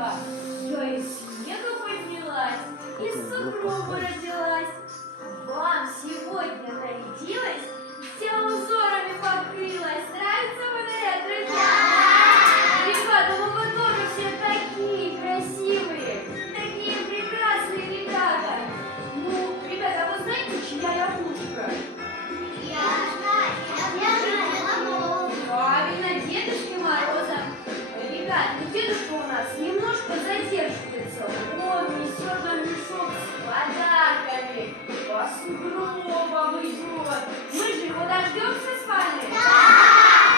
я из снега поднялась, из сугроба родилась. Вам сегодня нарядилась, вся узорами покрылась. Нравится мой наряд, друзья? Ребята, ну вы тоже все такие красивые, такие прекрасные ребята. Ну, ребята, а вы знаете, чья я внучка? Я знаю. Правильно, Дедушки Мороза. Ребят, ну дедушка у нас немножко задерживается. Он несет нам мешок с подарками. По сугробам идет. Мы же его дождемся с вами? Да!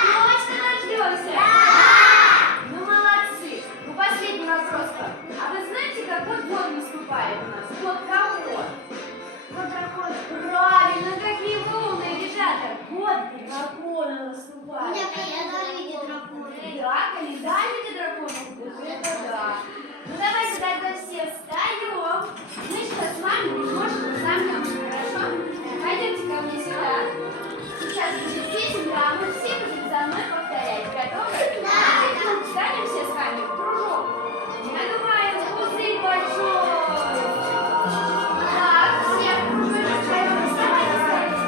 Точно дождемся? Да! Ну молодцы. Ну последний вопрос. А вы знаете, какой год наступает у нас? Год кого? Вот такой. Правильно, какие вы умные ребята. Год дракона У наступает. меня календарь в виде дракона. Да, календарь в виде дракона. Вот это да. Ну давайте тогда все встаем. Мы сейчас с вами немножко замнемся, хорошо? Пойдемте ко мне сюда. Сейчас будет песня, а мы все будем за мной повторять. Готовы? Да. Встанем все с вами в кружок. Надуваем пузырь большой. Так, все в кружочек. Вставайте, вставайте.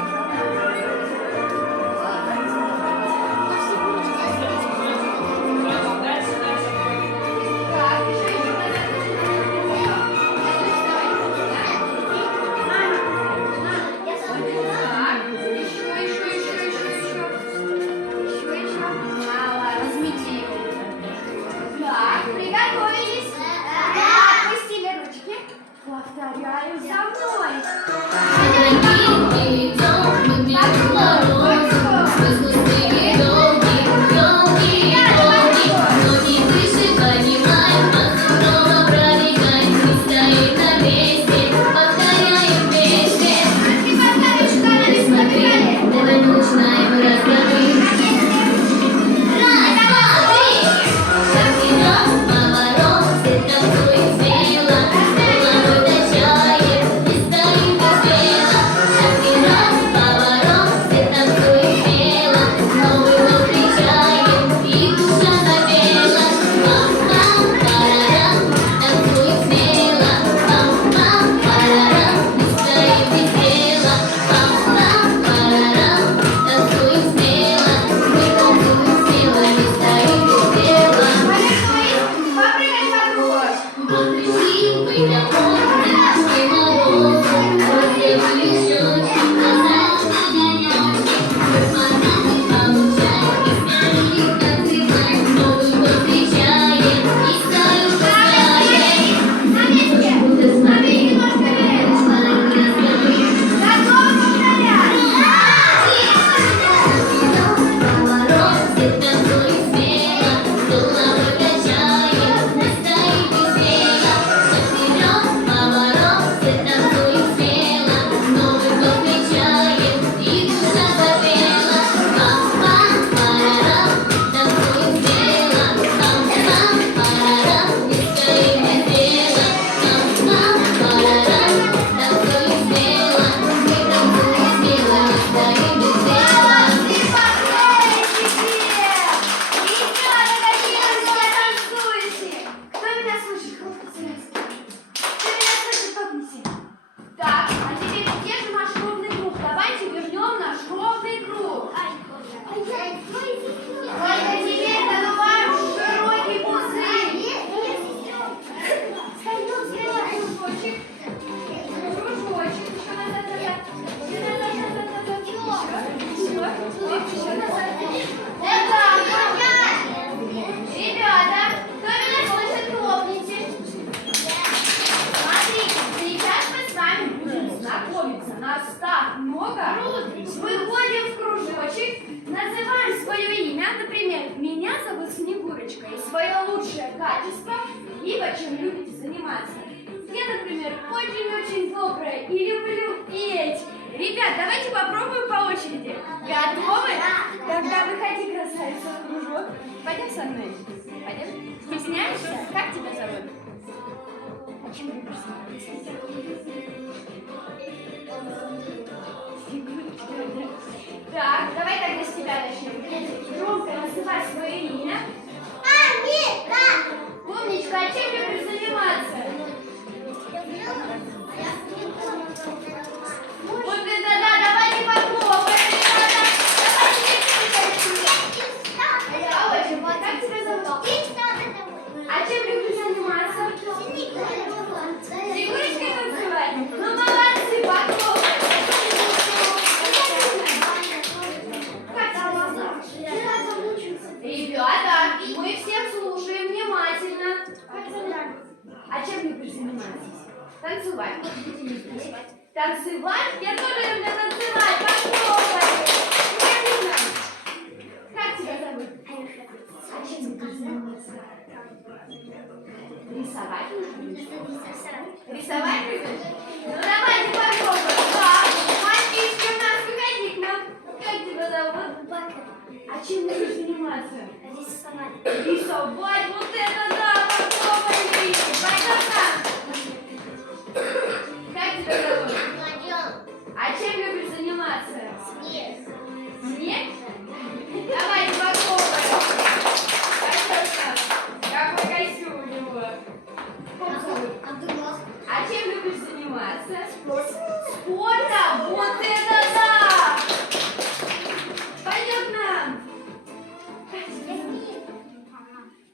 Так, еще назад, Я сам Так, еще. Мало, размети его. Так, приготовились? Да. Отпустили ручки. Повторяю за мной. Нас так много. Выходим в кружочек, называем свое имя. Например, меня зовут Снегурочка. И свое лучшее качество, либо чем любите заниматься. Я, например, очень-очень добрая и люблю петь. Ребят, давайте попробуем по очереди. Готовы? Тогда выходи, красавица, в кружок. Пойдем со мной. Пойдем? Стесняешься? Как тебя зовут? А чем любишь заниматься? Так, давай тогда с тебя начнем. Громко называй свое имя. Амира! Умничка, а чем чем любишь заниматься? Танцевать, может быть, или петь? Танцевать? Я тоже люблю танцевать. Попробуй. Марина, как тебя зовут? А чем любишь заниматься? Рисовать? Рисовать любишь? Ну давайте попробуем. Да, мальчишка у нас, выходи к нам. Как тебя зовут? А чем любишь заниматься? Рисовать, вот это да, попробуй, пойдем там. Как тебя зовут? А чем любишь заниматься? Снег? Давайте попробуем. Пойдем там. Какой костюм у него? Как зовут? А чем любишь заниматься? Спортом? Вот это да! Пойдем к нам.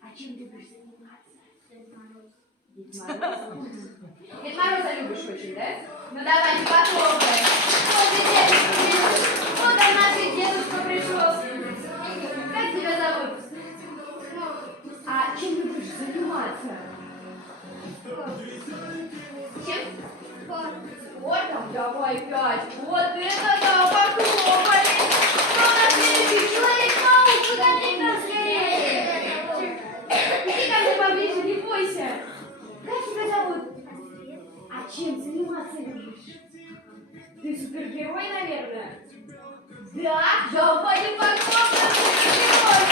А чем любишь заниматься? Дед Мороз. Дед Мороза любишь очень, да? Ну давайте попробуем. Вот и дедушка пришел. Вот он наш дедушка пришел. Как тебя зовут? А чем любишь заниматься? Чем? Спортом? Давай 5. Вот это да, попробовали. Кто у нас следующий? Человек-паук, подойди к нам скорее. Иди ко мне поближе, не бойся. Как тебя зовут? А чем заниматься любишь? Ты супергерой, наверное? Да? Давай попробуем супергерой.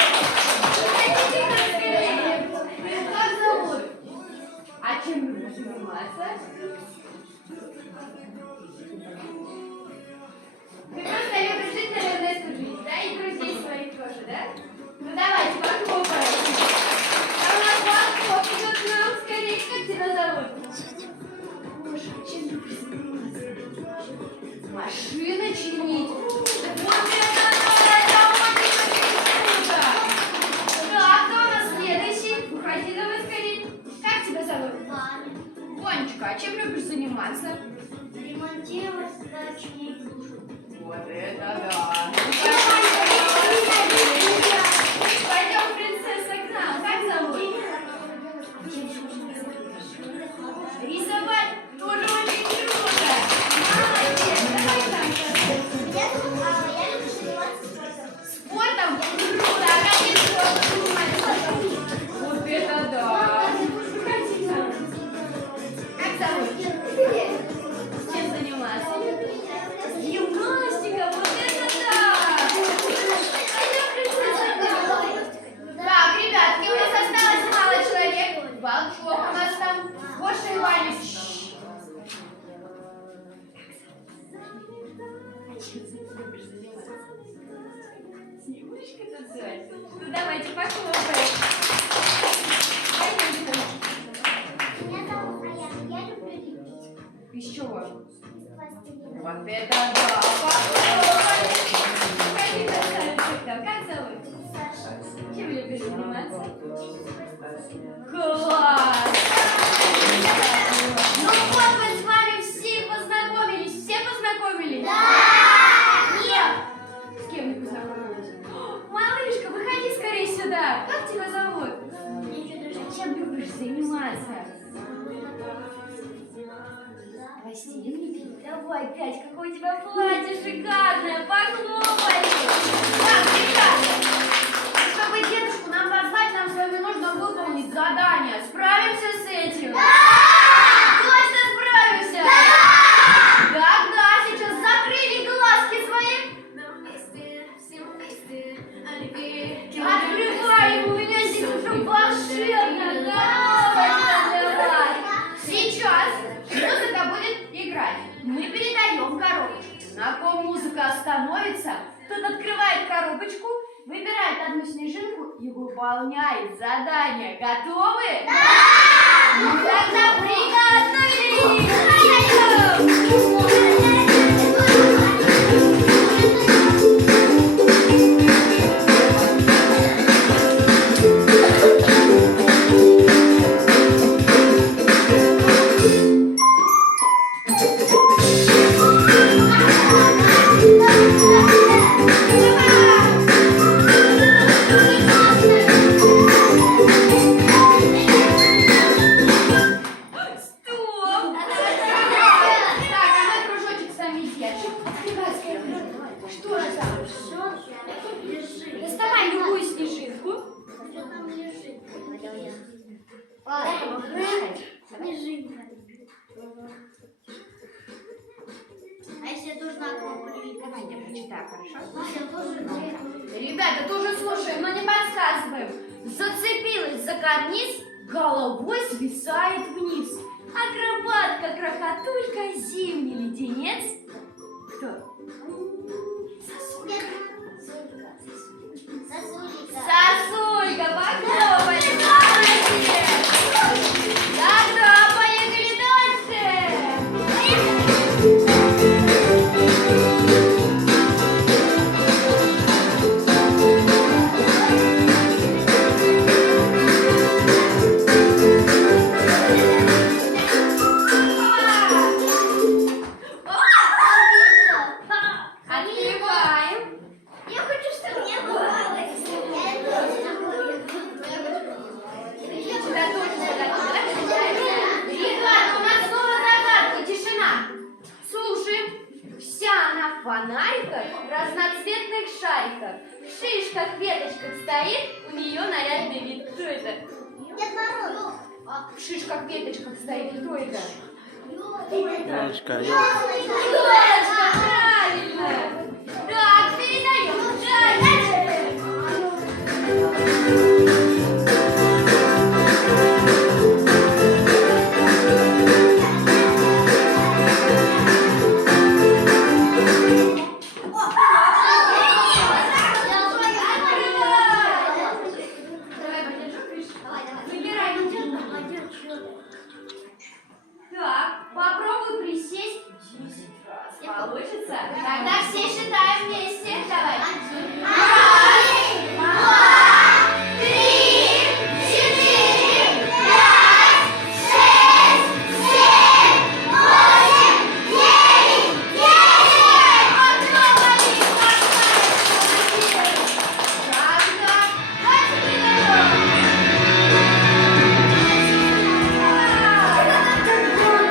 Подойди к нам скорее. Как зовут? А чем любишь заниматься? Ты просто любишь жить, наверное, эту жизнь, да? И друзей своих тоже, да? Ну давайте попробуем. А у нас Волков идет к нам скорее. Как тебя зовут? Боже, чем любишь заниматься? Машины чинить. Вот это очень круто. Да, кто у нас следующий? Уходи давай скорее. Как тебя зовут? Вонечка, а чем любишь заниматься? Ремонтировать дачу и игрушек. Вот это да! Пойдем, принцесса, к нам. Как зовут? Рисовать тоже очень круто. Молодец, давай там. Я люблю заниматься спортом. Спортом? Круто. А каким спортом занимаешься? Вот это да. Как зовут? Чем заниматься? Гимнастика, вот это да! Пойдем, принцесса. Так, ребятки, у нас осталось мало человек. Волчок у нас там. Гоша Иванович. Снегурочка танцевать? Ну давайте похлопаем. Меня зовут Аяна. Я люблю лепить. Из чего? Из пластилина. Вот это да! Похлопали! Какие красавицы там? Как зовут? Саша. Чем любишь заниматься? Дети Класс! Ну вот мы с вами все познакомились. Все познакомились? Да! Нет! С кем не познакомились? О, малышка, выходи скорее сюда. Как тебя зовут? Чем любишь заниматься? Пластилин лепить? Давай, Кать, какое у тебя платье шикарное. Похлопали! Так, ребята, чтобы дедушку нам позвать, нам с вами нужно выполнить задание. Справимся с этим? Да! Точно справимся? Да! Да, сейчас закрыли глазки свои. Открываем, у меня здесь уже волшебно. Давай. Сейчас музыка будет играть. Мы передаем коробочку. На ком музыка остановится, тот открывает коробочку, выбирает одну снежинку и выполняет задание. Готовы? Да! Ну тогда приготовились! А если я тоже на кнопку привить? Давай я прочитаю, хорошо? Я тоже на это. Ребята, тоже слушаем, но не подсказываем. Зацепилась за карниз, головой свисает вниз. Акробатка-крохотулька, зимний леденец. Кто? Сосулика. Сосулька, похлопали, молодец! Тогда поехали дальше! Открываем. Я хочу, чтобы мне попалось. Сюда тоже загадку. Ребята, у нас снова загадка, тишина. Слушаем. Вся она в фонариках, разноцветных шариках. В шишках, веточках стоит, у нее нарядный вид. Кто это? Дед Мороз. В шишках, веточках стоит. Кто это? Елочка, Елочка, правильно. Так, передаем. Дальше. Давай, подержу крышку. Выбирай. Так, попробуй присесть 10 раз. Получится? Тогда все считаем вместе. Давай. 1, 2, 3, 4, 5, 6, 7, 8, 9, 10. Попробовали. Тогда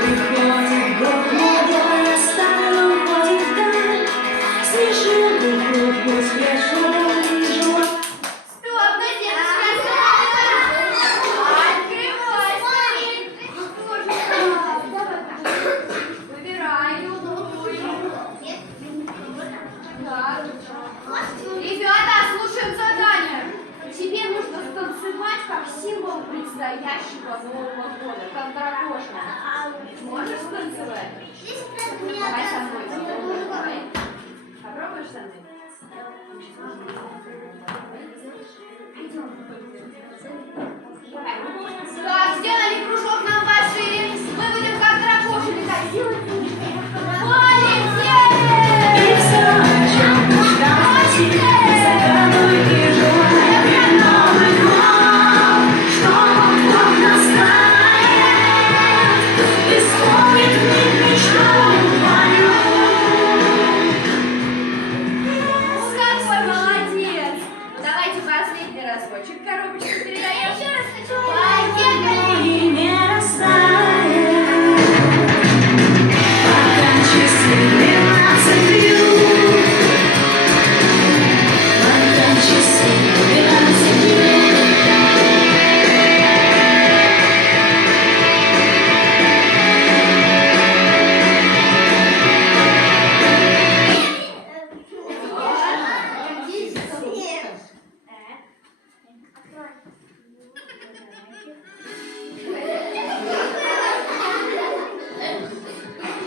Приходит год молодой, я стану уходить вдаль. Снежинку крупную спешу вижу. Стоп, Надежда, открывай, выбираю. Так. Ребята, слушаем задание. Тебе нужно станцевать как символ предстоящего Нового года, как дракошка. Можешь станцевать? Давай со мной. Давай. Попробуешь со мной? Так, сделали кружок нам большие. Мы будем как дракоши летать. Сделай кружок. И все, о чем мечтать, загадывай и желай новый год, чтобы Бог настает, исполнит в них мечту твою. Какой молодец! Давайте последний разочек коробочку передаем. Еще раз хочу. Поехали! И не растает, пока часы 12 бьют, пока часы 12 бьют.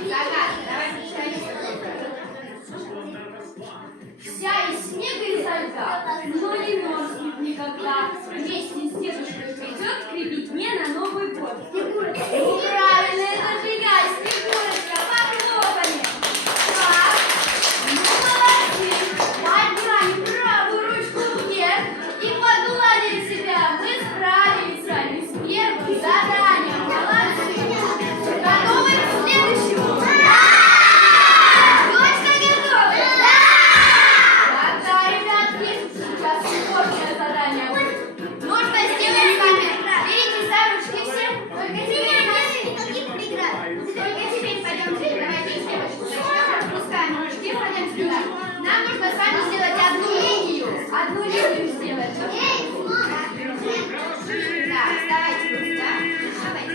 Загадка, давай прочитаем. Вся из снега и изо льда, но не мерзнет никогда. Вместе с дедушкой придет крепить мне на Новый год. Правильно, это же я, Снегурочка, похлопали. Так, ну молодцы. Подняли правую ручку вверх и погладили себя. Мы справились с вами с первым заданием. Молодцы. Готовы к следующему? Точно готовы? Тогда, ребятки, сейчас сложное задание будет. Нужно сделать с вами. Берите за ручки все. Только теперь пойдемте. Давайте девочку. Начнем, распускаем ручки, пойдем сюда. Нам нужно с вами сделать одну линию. Одну линию сделать. Так, вставайте вот сюда. Давайте.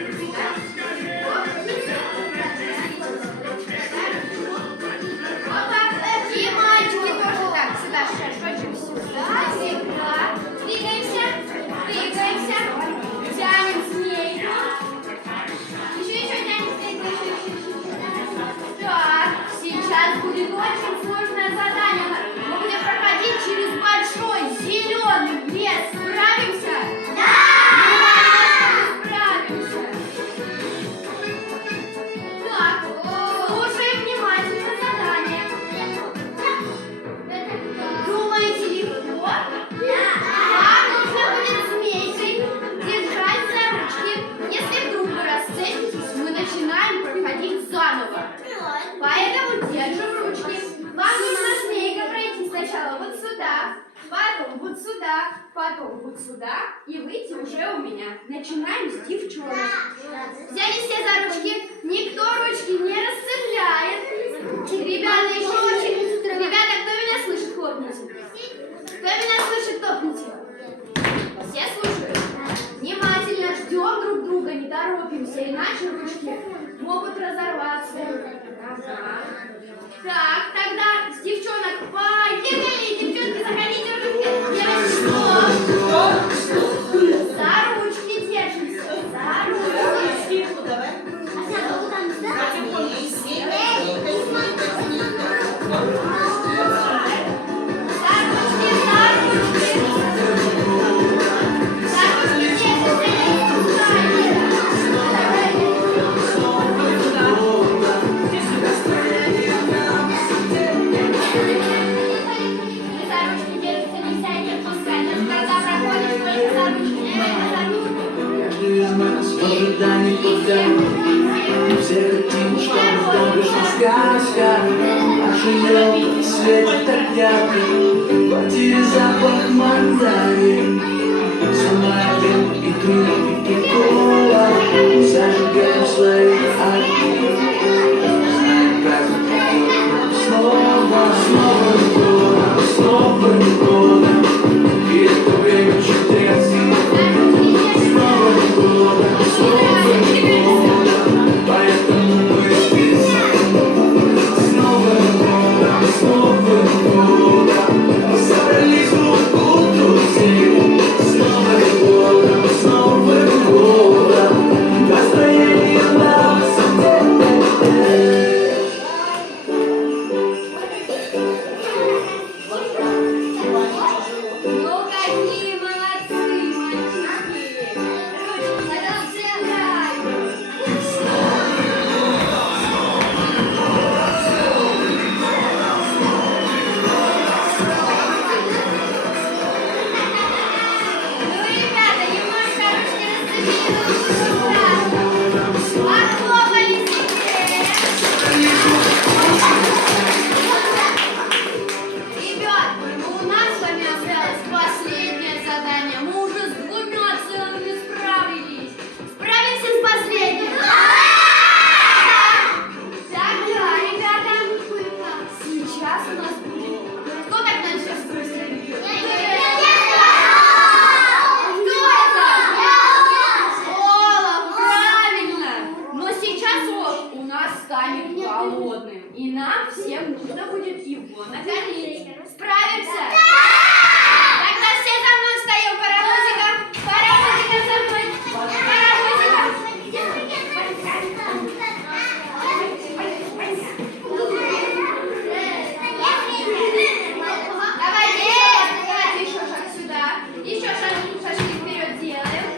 потом вот сюда и выйти уже у меня. Начинаем с девчонок. Взяли все за ручки, никто ручки не расцепляет. Ребята, еще очень... Ребята, кто меня слышит, хлопните. Кто меня слышит, топните. Все слушают? Внимательно ждем друг друга, не торопимся, иначе ручки могут разорваться. Ага. Так, тогда с девчонок поехали. Девчонки, заходите в ручки. Девочки, стоп. За ручки держимся. За ручки. Все хотим, чтобы добрышна сказка оживет, светит так ярко. В квартире запах мандарин, самолет и трубки кола. Зажигаем свои огни, знаем, как это снова, с Новым годом. И это время чудес. С Новым годом, с Новым годом. Поэтому мы здесь. С Новым годом, с Новым годом. Собрались у друзей. С Новым годом, с Новым годом. Настроение на высоте. Ну какие молодцы, мальчики! Ручки надо собирать! Ну, ребята, немножко ручки расцепили. Похлопали себе! Ребят, ну у нас с вами осталось последнее задание. Мы уже с 2 целыми справились. Справимся с последним? Тогда, ребята, сейчас у нас будет... Кто так начнет с грустью? Кто это? Олаф, правильно. Но сейчас Олаф у нас станет голодным. И нам всем нужно будет его накормить. Справимся? Тогда все за мной встаем, паровозиком. Паровозиком за мной. Давайте еще шаг сюда. Еще шажки вперед делаем.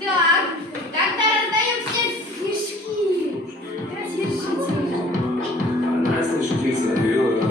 Так, тогда раздаем все снежки. Держите. Она снежки словила.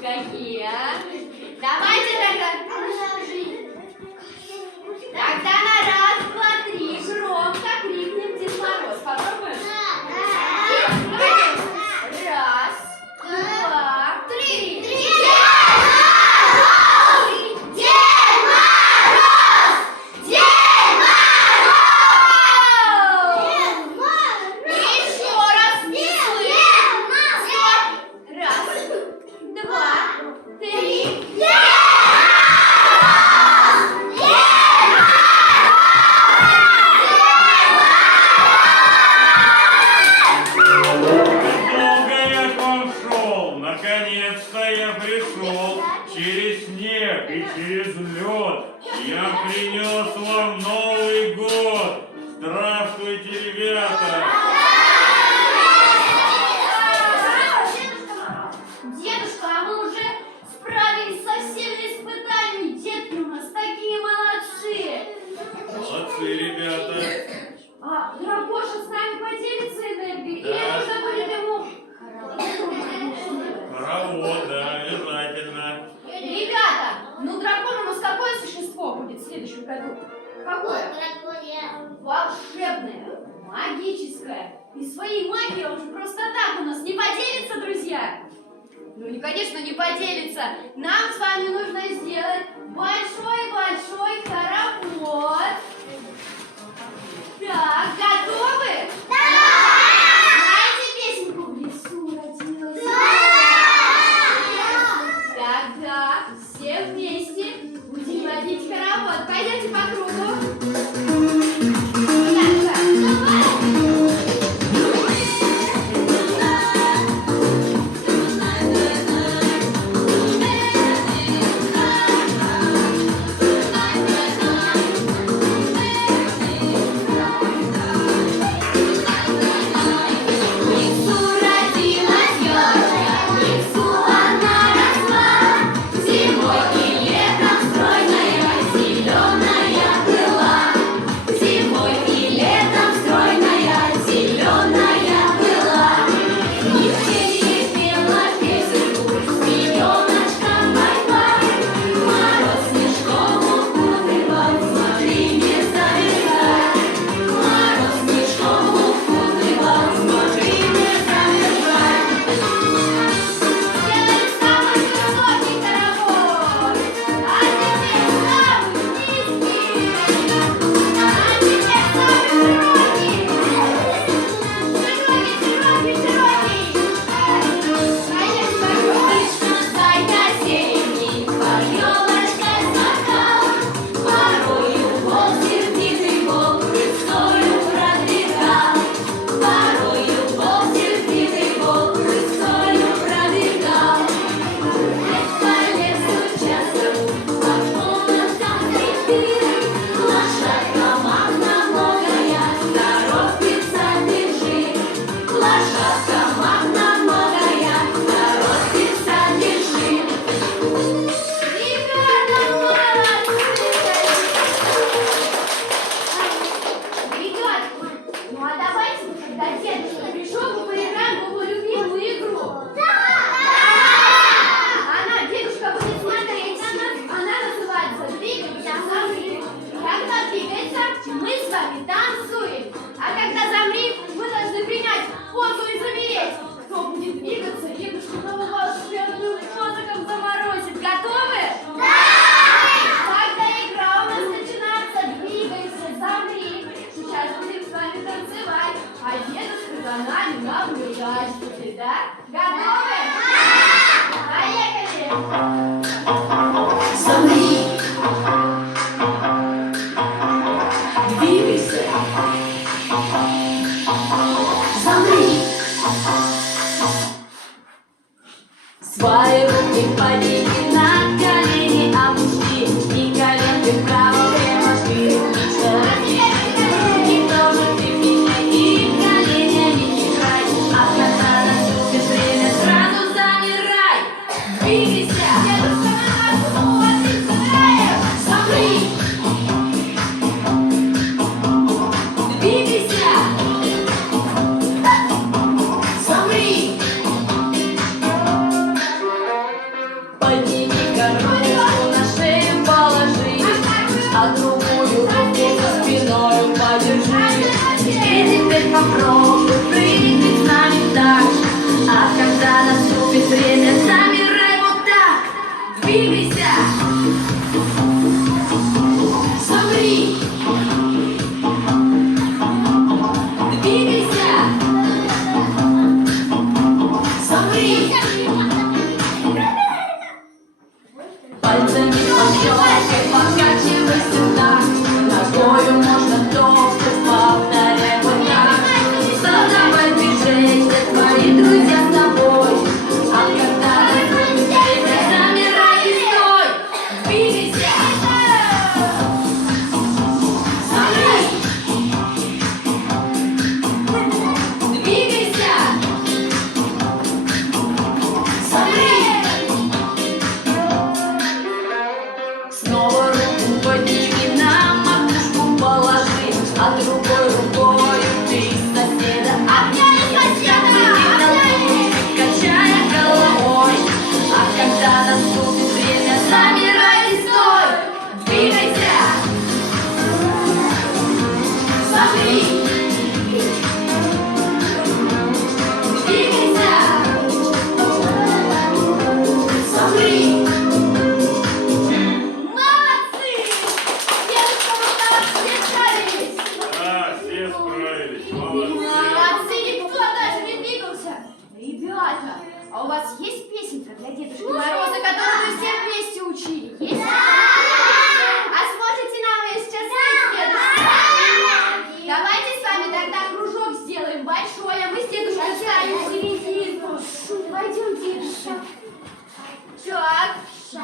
Какие, а? Давайте тогда. Тогда на раз, два, три громко крикнем Дед Мороз. Попробуем? Давайте. Раз, два, три. Наконец-то я пришел через снег и через лед. Я принес вам Новый год. Здравствуйте, ребята! Дедушка, а мы уже справились со всеми испытаниями. Детки у нас такие молодцы. Молодцы, ребята! А Дракоша с нами поделится энергией? Да. Или нужно будет ему... Хоровод, да, обязательно. Ребята, ну дракон у нас какое существо будет в следующем году? Какое? Волшебное, магическое. И своей магией он же просто так у нас не поделится, друзья. Ну и, конечно, не поделится. Нам с вами нужно сделать большой-большой хоровод. Так, готовы? Да! Знаете песенку «В лесу родилась»? Да! Тогда все вместе будем водить хоровод. Пойдемте по кругу.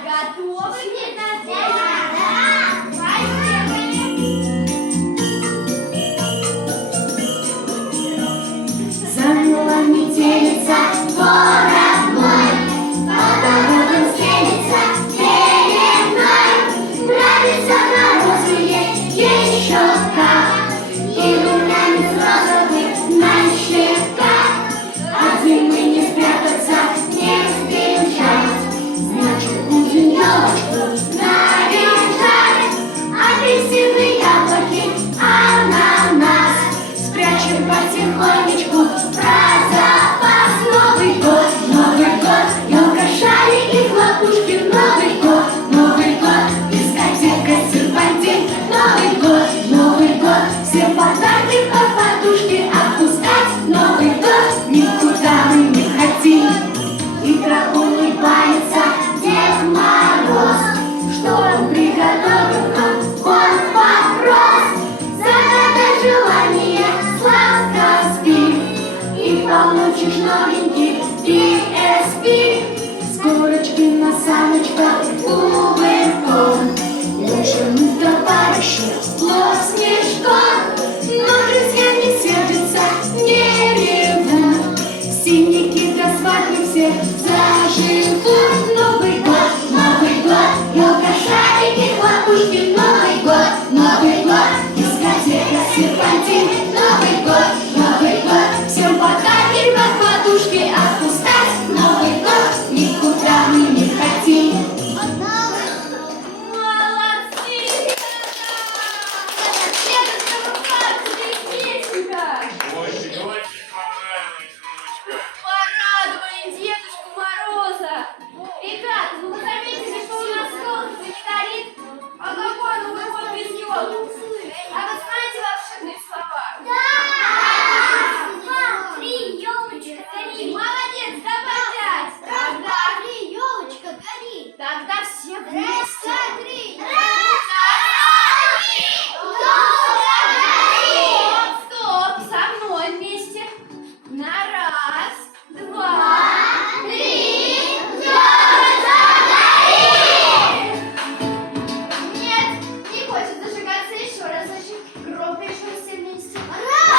Готовы? Замело метелица, город мой, по дорогам стелится пеленой. Нравится морозные еще как, и румянец розовый на щеках. От зимы не спрятаться, не сбежать, значит будем елочку наряжать. Апельсины, яблоки, ананас спрячем потихонечку про запас. Новый год, елка, шали и хлопушки. Новый год, дискотека, серпантин. Новый год, все подарки по подушке опускать. Новый год, никуда мы не хотим. И улыбается Дед Мороз, что он приготовил нам, вот вопрос. Загадай желание, сладко спи, и получишь новенький PSP. С горочки на саночках кувырком, лучше мы товарищи, плод снежком. Но друзья не сердятся, не ревут, синяки до свадьбы все заживут. Новый год, елка, шарики, хлопушки. Новый год, дискотека, серпантин. Новый год, всем подарки под подушки отпускать. Новый год, никуда мы не хотим. Молодцы, ребята! Дедушка, ну как тебе песенка? Очень понравилось, внучка. Порадовали Дедушку Мороза! Ребята, ну вы заметили, что у нас елка не горит? А какой Новый год без елки? А вы знаете волшебные слова? Три елочка гори. Молодец, давай пять! Тогда, Три елочка гори. тогда все Раз, вместе! два, три. Стоп, со мной вместе! На раз, два, три! Нет, не хочет зажигаться еще разочек. Громко еще раз все вместе. Ура!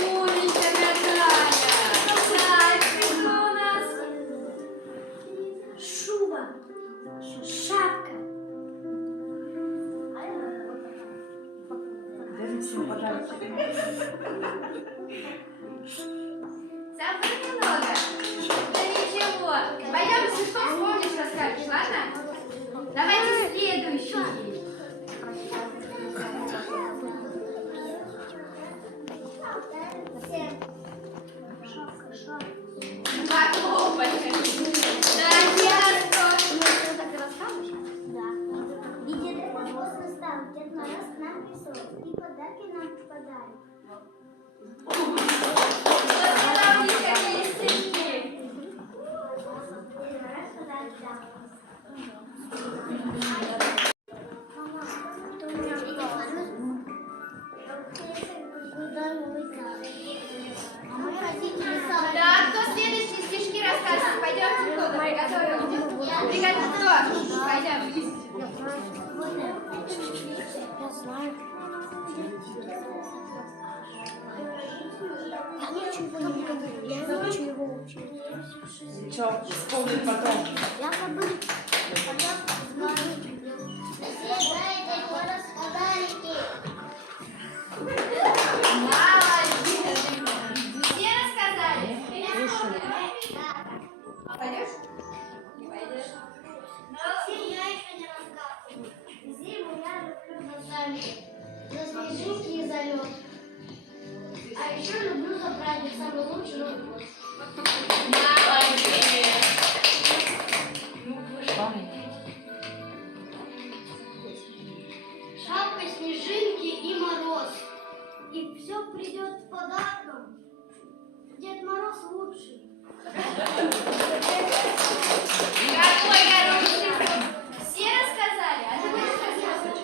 Умничка какая! Дальше что у нас? Шуба. Шапка. Совсем немного. Да ничего. Пойдем, если что, вспомнишь, расскажешь, ладно? Давайте следующий. Похлопайте. Да, ясно. Да. И Дед Мороз настал. Дед Мороз к нам пришел. И подарки нам подарит. Вот там есть какие стихи. Дед Мороз подарит нам. Мама, кто у меня Дед Мороз? А мои родители сами. Да, кто следующие стишки рассказывает? Пойдемте туда, приготовились. Приготовились. Кто? Пойдем. Я знаю. Я ничего не люблю. Я хочу его учить. Что, вспомни потом. Я забыл. Молодец. Все рассказали? Пойдешь? Не пойдешь? Зиму я люблю ночами, за снежинки и за лед. А еще люблю за праздник, самый лучший Новый год. Молодец. Шапка, снежинки и мороз. И все придет с подарком. Дед Мороз лучший. Какой хороший. Все рассказали? А ты будешь рассказывать?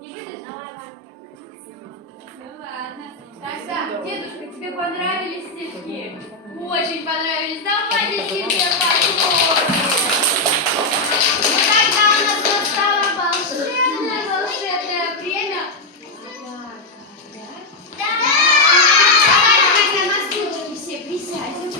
Не будешь? Ну ладно. Тогда, дедушка, тебе понравились стишки? Очень понравились. Давайте себе похлопаем. Ну тогда у нас настало волшебное время. Давайте тогда на стульчики все присядем.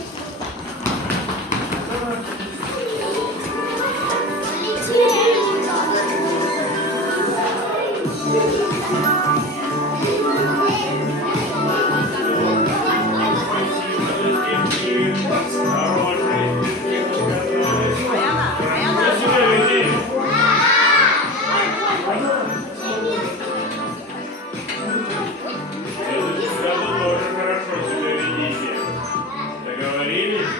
Тоже хорошо себя ведите. Договорились?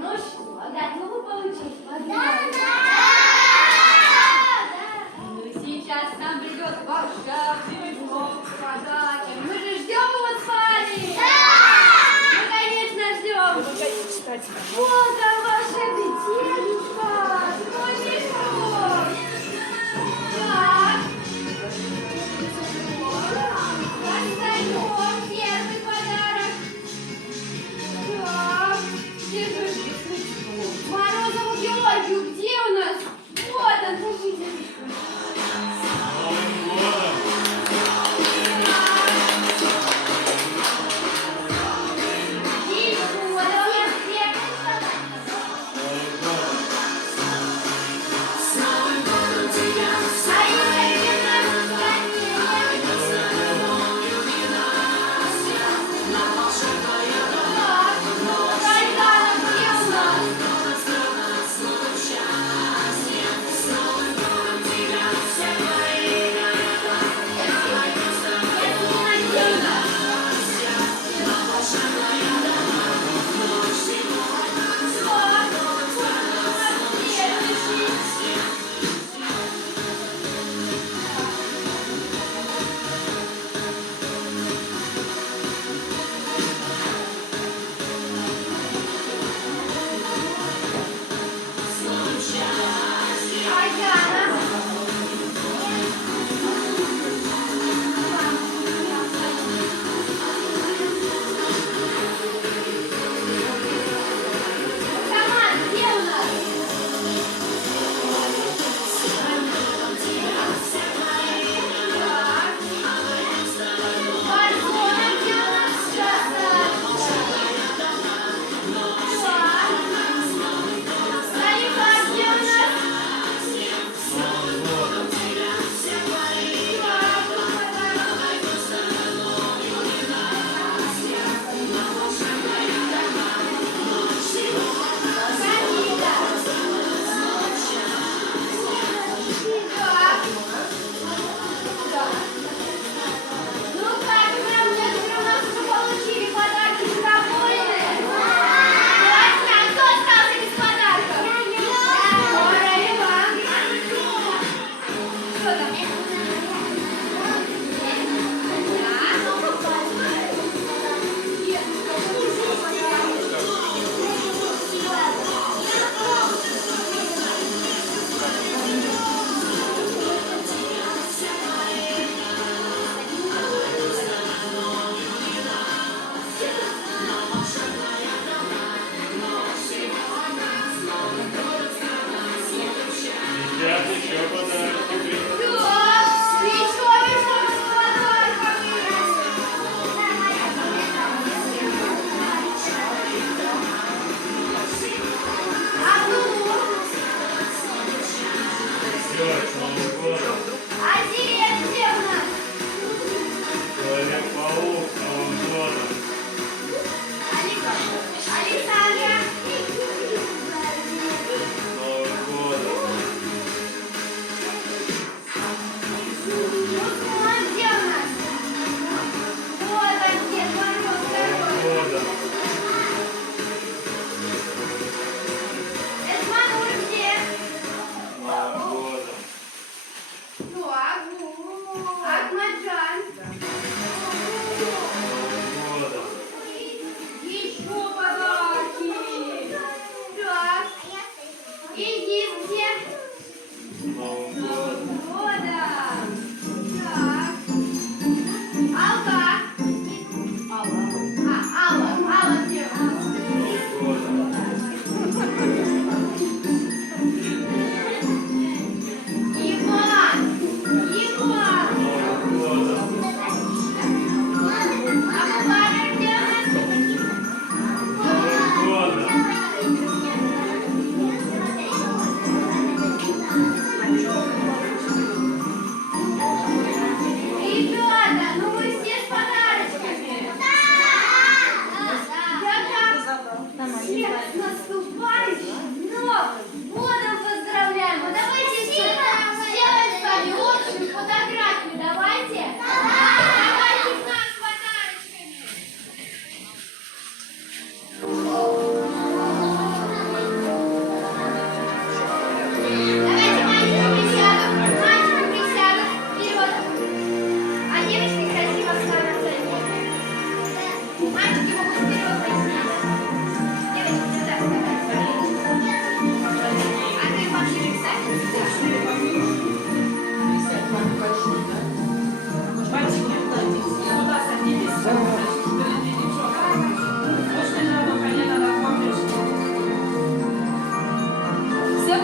Ну что, готовы получить подарок? Ну сейчас нам придет волшебный подарок. Мы же ждем его с вами. Ну, конечно, ждем. Вот он, волшебный дедушка. Сколько так. Достаем первый подарок. Так, держи. Морозову Георгию, где у нас? Вот он, держите. Новым годом! И вот у нас всех.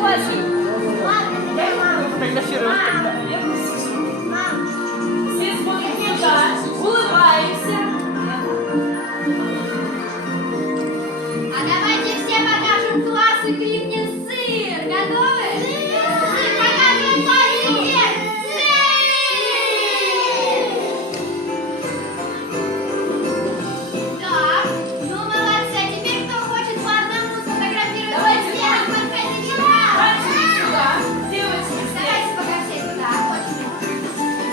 согласен. Я маму фотографирую. Все смотрим туда, улыбаемся. А давайте все покажем класс и кликнем сыр. Готовы? Сыр! Покажем класс и кликнем сыр! Так, ну молодцы. А теперь кто хочет по одному сфотографировать? Давайте, всех? Подходите сюда. Мальчики сюда, девочки здесь. Давайте пока все сюда. Очень.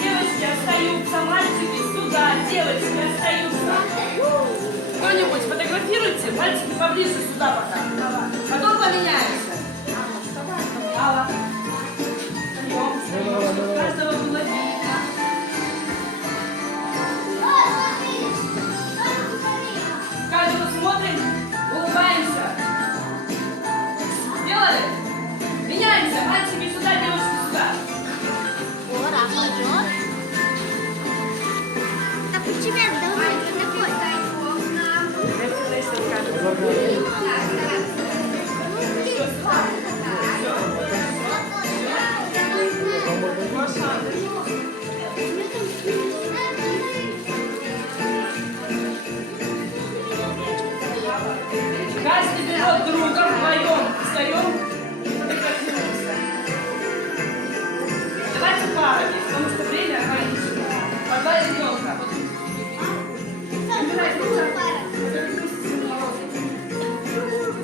Девочки остаются, мальчики сюда, девочки остаются. Кто-нибудь фотографируйте, мальчики поближе сюда пока. Потом поменяемся. Алла. Встаем, чтобы каждого было видно. Каждого смотрим, улыбаемся. Сделали? Меняемся, мальчики сюда, девочки сюда. А почему давай Каждый берет друга вдвоем, встаем и фотографируемся. Давайте парами, потому что время ограничено. По два ребенка.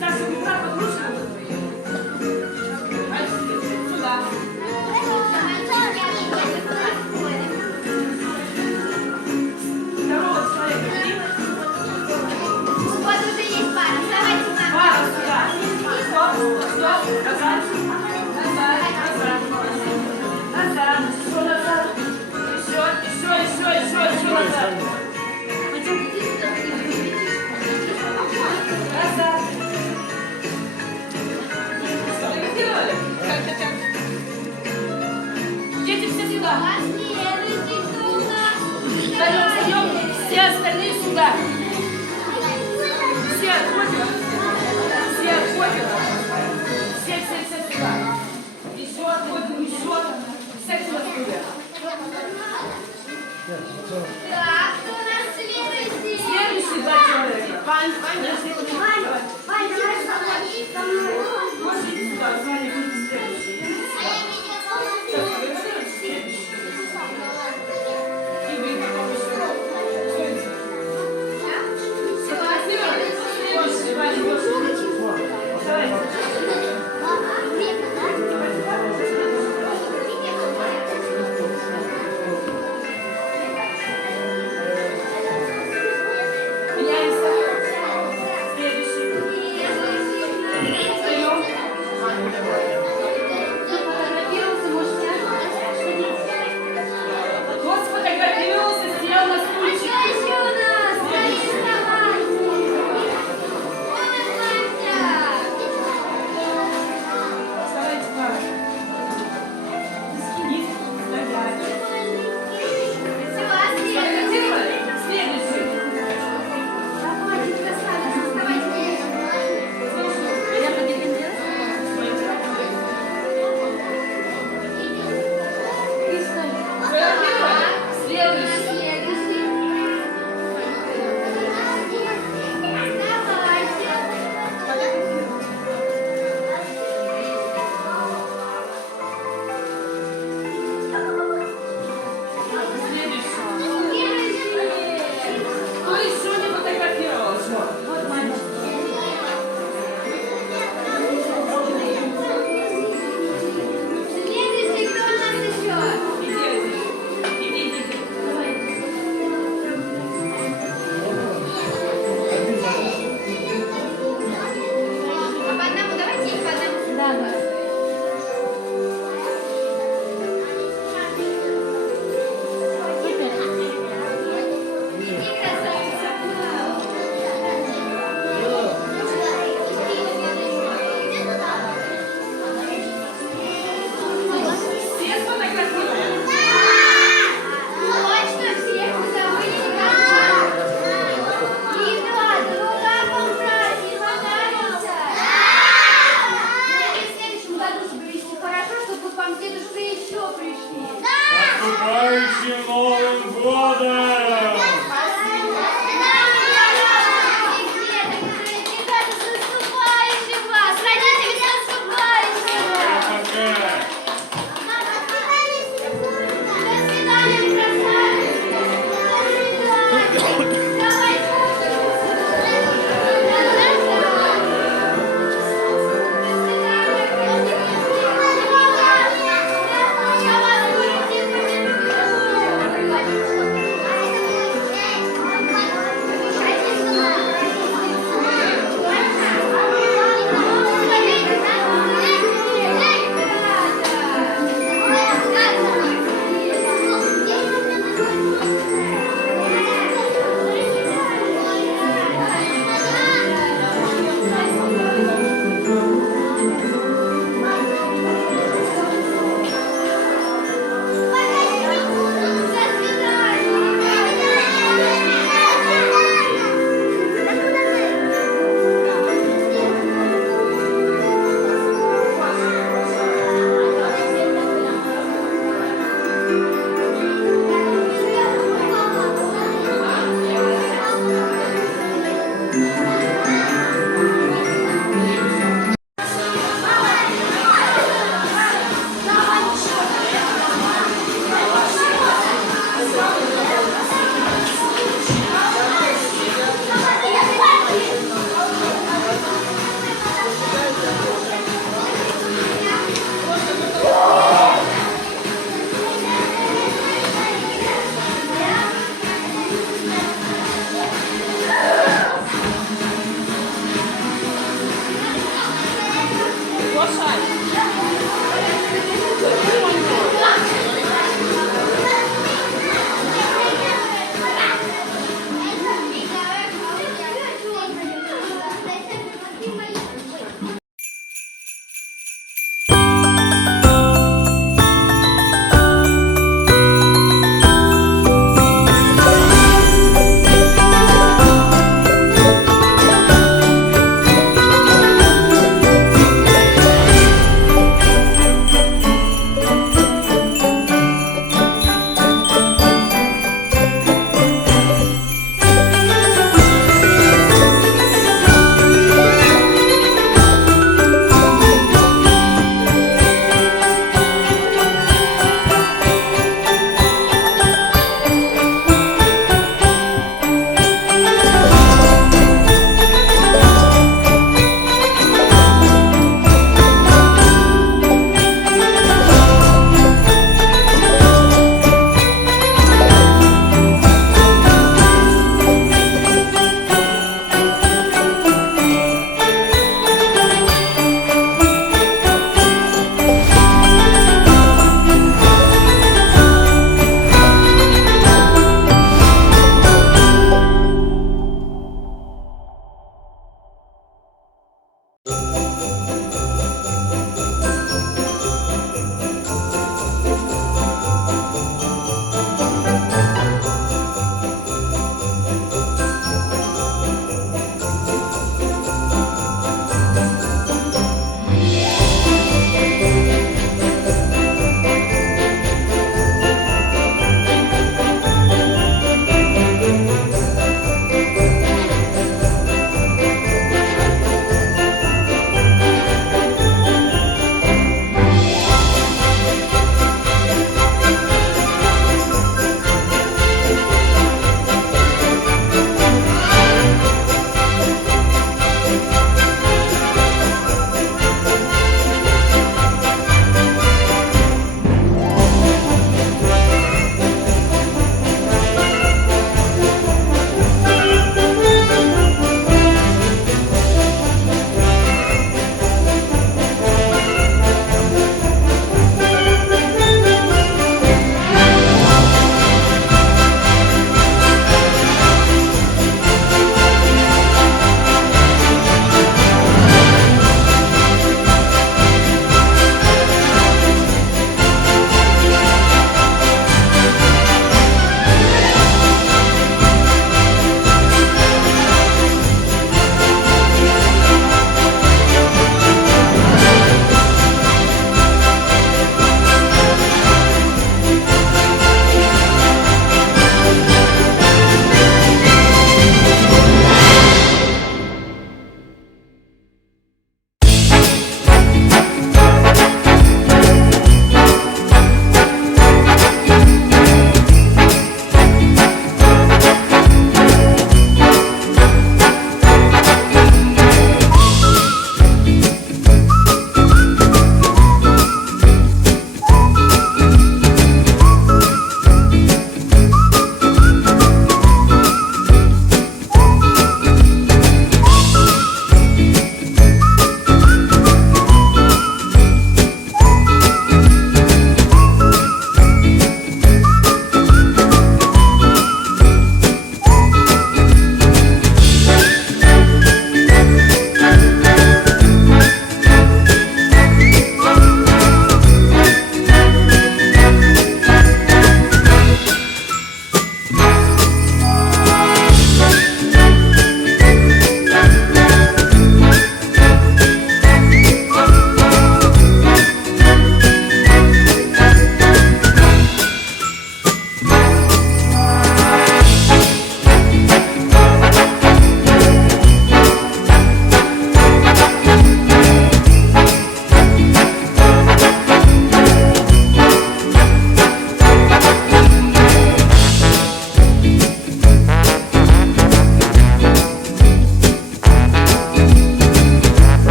Саша, убрала подружку. Мальчики, сюда. Второго человека бери. Вот уже есть пара. Давайте нам. Пара сюда. Стоп, стоп, назад. Назад, назад. Назад, еще назад. Еще назад. Назад. Сфотографировали? Дети, все сюда. Следуйте сюда. Встаем, все остальные сюда. Все отходят. Все отходят. Все сюда. Еще отходим, еще. Все сюда. Так, кто у нас следующий? Следующие два человека. Вань, можете идти сюда, с вами будете следующие. И вы потом еще. Стойте. Сфотографировали? Больше, Ваня, больше. Давайте. Меняемся. Следующий. Встаем. Сфотографировался, можете. Кто сфотографировался, сел на стульчик. Еще у нас. Давайте. Лошадь.